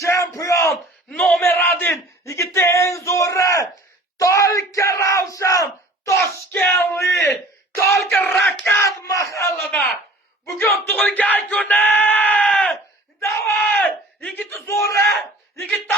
чемпион номер один. Yigitni eng zo'ri. Только Ravshan Toshkentlik. Только Rakat mahallada. Bugun tug'ilgan kuni. Davay! Yigitni zo'ri. Yigit